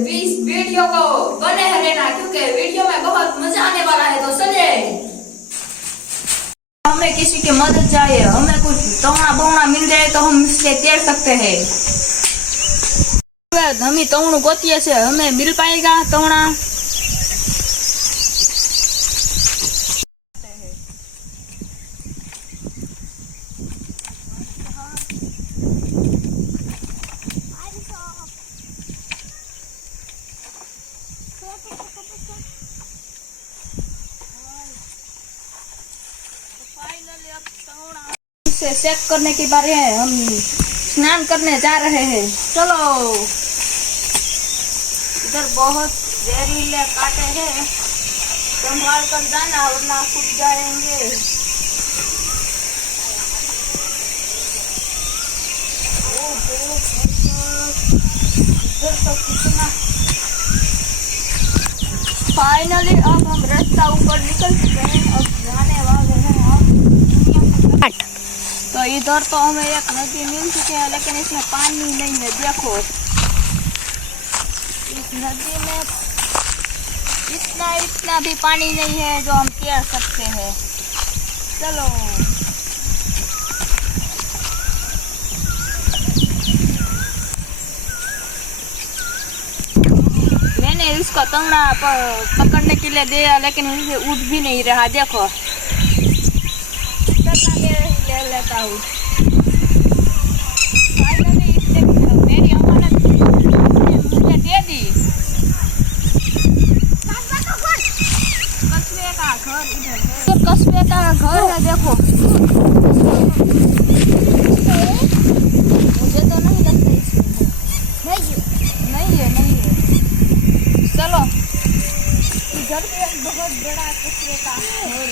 Video को बने रहना क्योंकि वीडियो में बहुत मजा आने वाला है। तो चलिए, हमें किसी की मदद चाहिए, हमें कुछ तवना बवना मिल जाए तो हम इससे तैर सकते हैं। हम तवणु गोतिए से हमें मिल पाएगा तवना? इसे चेक करने के बारे में हम स्नान करने जा रहे हैं। चलो, इधर बहुत जहरीले कांटे हैं, संभाल कर जाना वरना फूट जाएंगे। इधर तो कितना, फाइनली अब हम रास्ता ऊपर निकल चुके हैं, अब जाने वाले हैं हम। तो इधर तो हमें एक नदी मिल चुकी है लेकिन इसमें पानी नहीं है। देखो, इस नदी में इतना भी पानी नहीं है जो हम तैर सकते हैं। चलो, मैंने इसको तंगड़ा पकड़ने के लिए दिया लेकिन इसे उठ भी नहीं रहा। देखो, ले लेता हूँ। मेरी अमानत मुझे दे दी। कस्बे का घर इधर है, तो कस्बे का घर है। देखो, मुझे तो नहीं लगता इसमें नहीं है। चलो, इधर भी एक बहुत बड़ा कस्बे का घर है।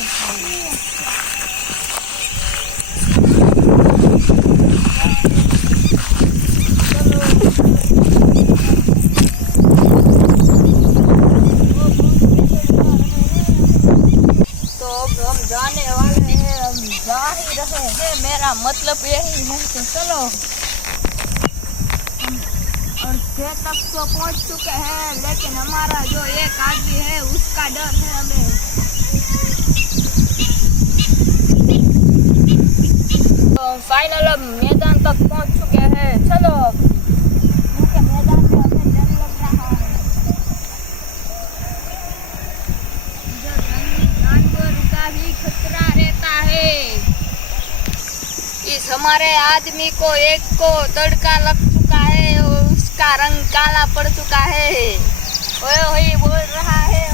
जाने वाले हैं, हम जा ही रहे हैं, मेरा मतलब यही है। तो चलो, हम अर्धे तक तो पहुंच चुके हैं लेकिन हमारा जो एक आदमी है उसका डर है हमें। तो फाइनल अब मैदान तक पहुंच चुके हैं। चलो, क्योंकि मैदान में हमें डर लग रहा है। भी खतरा रहता है। इस हमारे आदमी को एक को तड़का लग चुका है, उसका रंग काला पड़ चुका है। ओए बोल रहा है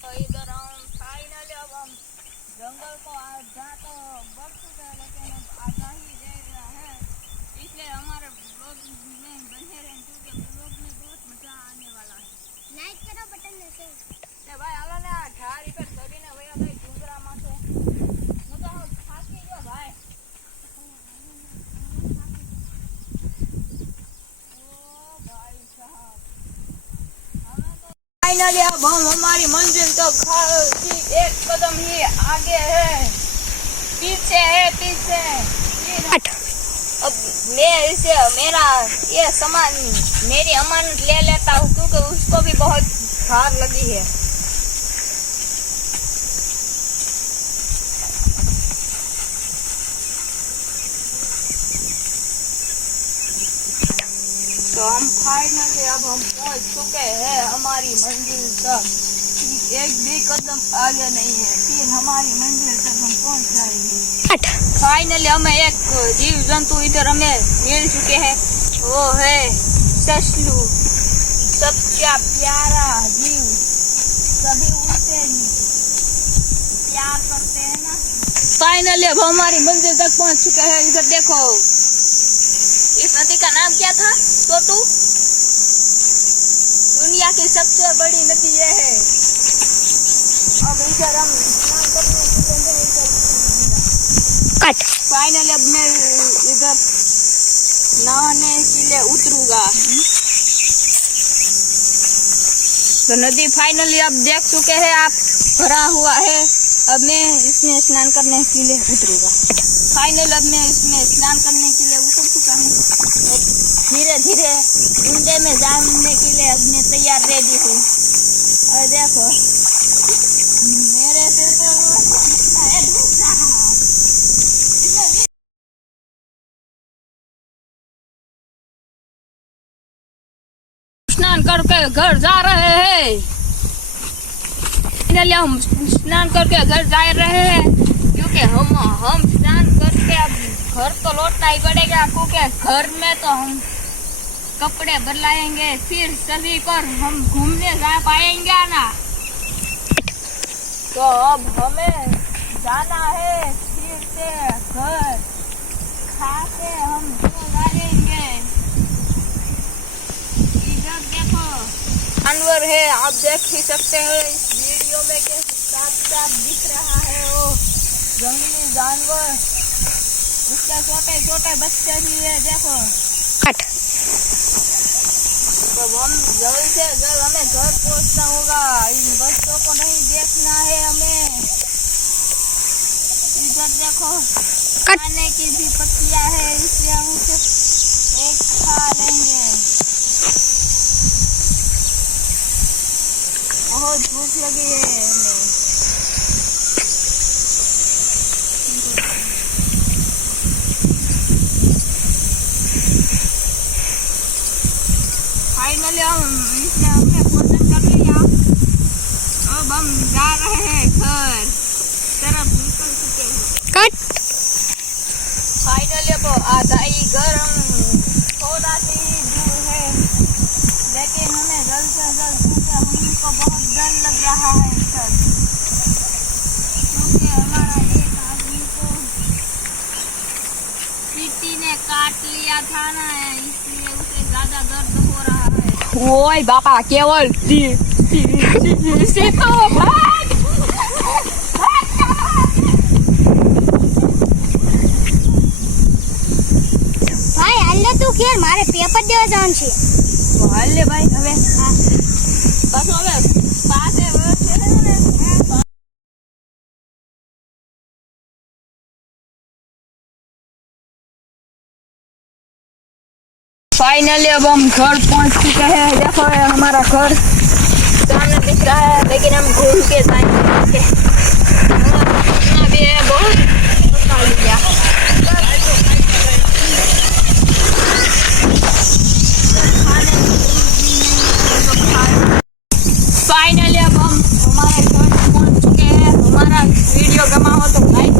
तो इधर हम फाइनली अब हम जंगल को आधा तो बढ़ चुके हैं लेकिन अब आधा ही रह गया है, इसलिए हमारे ब्लॉग में बने रहें क्योंकि ब्लॉग में बहुत मजा आने वाला है। लाइक करो बटन से भाई, हालो ने ठारी पर चढ़ीने वया भाई डूंगरा माथे હું તો થાકી ગયો ભાઈ। ओ भाई साहब, फाइनली अब हम हमारी मंजिल तो एक कदम ही आगे है, पीछे है। अब मैं इसे ये सामान मेरी अमानत ले लेता हूँ, क्योंकि उसको भी बहुत हार लगी है। तो हम फाइनली अब हम पहुंच चुके हैं हमारी मंजिल तक। एक भी कदम आगे नहीं है, फिर हमारी मंजिल तक हम पहुंच जाएंगे। फाइनली हमें एक जीव जंतु इधर हमें मिल चुके हैं, वो है ससलू। सबसे प्यारा जीव, सभी उससे प्यार करते हैं ना। फाइनली अब हमारी मंजिल तक पहुंच चुके हैं। इधर देखो, इस नदी का नाम क्या था? छोटू। दुनिया की सबसे बड़ी नदी ये है। अब इधर हम स्नान करने के लिए कट। फाइनली अब मैं इधर नहाने के लिए उतरूंगा। तो नदी फाइनली अब देख चुके हैं आप, भरा हुआ है। अब मैं इसमें स्नान करने के लिए उतरूंगा। फाइनल अब मैं इसमें स्नान करने के लिए उतर चुका हूँ। धीरे धीरे कुंडे में जाने के लिए अब मैं तैयार रेडी हूँ। और देखो मेरे से तो कितना है डूब रहा। स्नान करके घर जा रहे हैं। फाइनली हम स्नान करके घर जा रहे हैं, क्योंकि हम स्नान करके अब घर तो लौटना ही पड़ेगा, क्योंकि घर में तो हम कपड़े बदलाएंगे, फिर सभी को हम घूमने जा पाएंगे ना। तो अब हमें जाना है फिर से घर, खा के हम जाएंगे। इधर देखो जानवर है, आप देख ही सकते हैं इस वीडियो में के साथ साथ दिख रहा है वो जंगली जानवर। उसके छोटे छोटे बच्चे भी है, देखो। तो हम जल्द से जल्द हमें घर पहुंचना होगा। इन बच्चों को नहीं देखना है हमें। इधर देखो खाने की भी पत्तियां है, इसलिए हम उसे एक खा लेंगे। बहुत भूख लगी है हमें। फाइनली हमने भोजन कर लिया। अब हम जा रहे हैं घर तरफ, निकल चुके हैं। फाइनली अब आधा ही घर हम थोड़ा सी दूर है, लेकिन हमें जल्द से जल्द, क्योंकि हमको बहुत डर लग रहा है सर, क्योंकि हमारा एक आदमी को चींटी ने काट लिया था ना, इसलिए उसे ज्यादा दर्द हो रहा है। ओए बापा केवल ભાઈ હાલે તું ખેર, મારે પેપર દેવા જવાનું છે. તો હાલ લે ભાઈ હવે. હા બસ હવે પાસે છે ને. फाइनली अब हम घर पहुंच चुके हैं। देखो हमारा घर सामने दिख रहा है, लेकिन हम घूम के जाएंगे। भी है बहुत फाइनली अब हम हमारे घर पहुंच चुके हैं। हमारा वीडियो गमा हो तो लाइक